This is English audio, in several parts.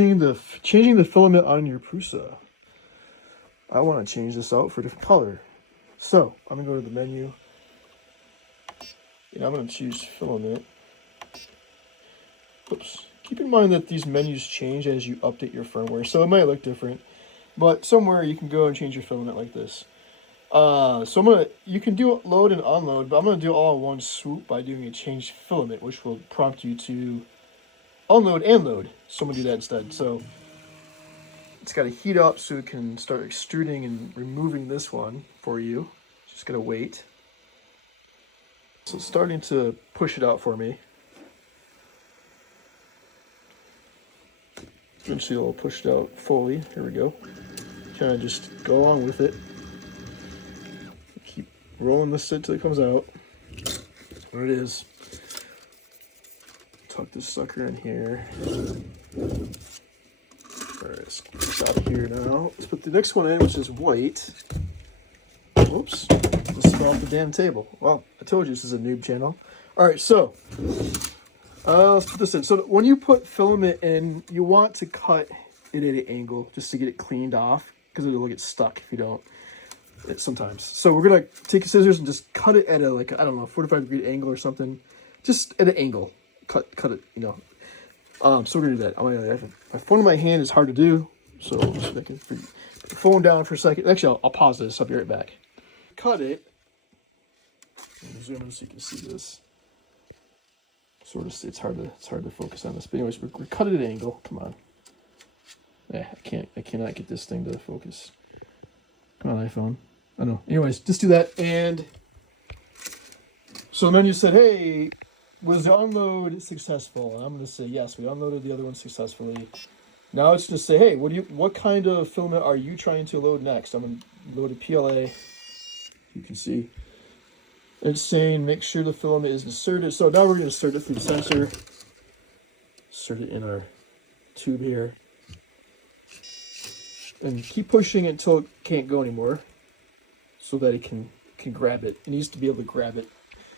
Changing the filament on your Prusa. I want to change this out for a different color. So I'm gonna go to the menu. And I'm gonna choose filament. Oops. Keep in mind that these menus change as you update your firmware, so it might look different. But somewhere you can go and change your filament like this. So you can do load and unload, but I'm gonna do it all in one swoop by doing a change filament, which will prompt you to unload and load. So I'm gonna do that instead. So it's got to heat up so it can start extruding and removing this one for you. Just gotta wait. So it's starting to push it out for me. Eventually it'll push it out fully. Here we go. Kind of just go along with it. Keep rolling this until it comes out. There it is. Tuck this sucker in here. Alright, let's get this out of here now. Let's put the next one in, which is white. Whoops. Just fell off the damn table. Well, I told you this is a noob channel. Alright, so let's put this in. So when you put filament in, you want to cut it at an angle just to get it cleaned off, because it'll get stuck if you don't. Sometimes. So we're gonna take scissors and just cut it at a, like, I don't know, 45-degree angle or something. Just at an angle. Cut it, you know. So we're gonna do that. My phone in my hand is hard to do, so I can put the phone down for a second. Actually, I'll pause this. I'll be right back. Cut it. Zoom in so you can see this. Sort of, it's hard to focus on this. But anyways, we're cut it at an angle. Come on. Yeah, I cannot get this thing to focus. Come on, iPhone. I know. Anyways, just do that. And so the menu said, hey, was the unload successful? And I'm going to say, yes, we unloaded the other one successfully. Now it's going to say, hey, what kind of filament are you trying to load next? I'm going to load a PLA. You can see. It's saying make sure the filament is inserted. So now we're going to insert it through the sensor. Insert it in our tube here. And keep pushing it until it can't go anymore, so that it can grab it. It needs to be able to grab it.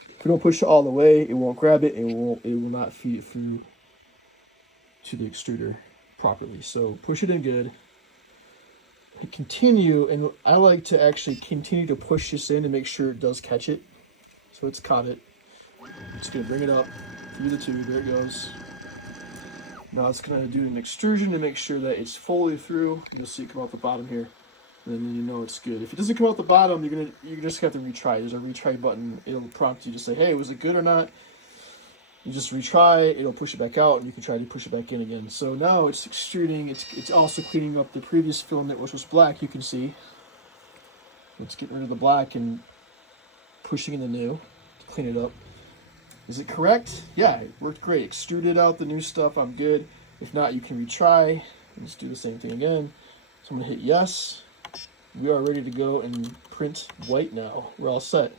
If we don't push it all the way, it won't grab it, and it will not feed it through to the extruder properly. So push it in good. And continue, and I like to actually continue to push this in to make sure it does catch it. So it's caught it. It's going to bring it up through the tube. There it goes. Now it's going to do an extrusion to make sure that it's fully through. You'll see it come out the bottom here, and then you know it's good. If it doesn't come out the bottom, you just have to retry. There's a retry button. It'll prompt you to say, hey, was it good or not? You just retry. It'll push it back out, and you can try to push it back in again. So now it's extruding. It's also cleaning up the previous filament, which was black. You can see. Let's get rid of the black and pushing in the new to clean it up. Is it correct? Yeah, it worked great. Extruded out the new stuff. I'm good. If not, you can retry. Let's do the same thing again. So I'm going to hit yes. We are ready to go and print white now. We're all set.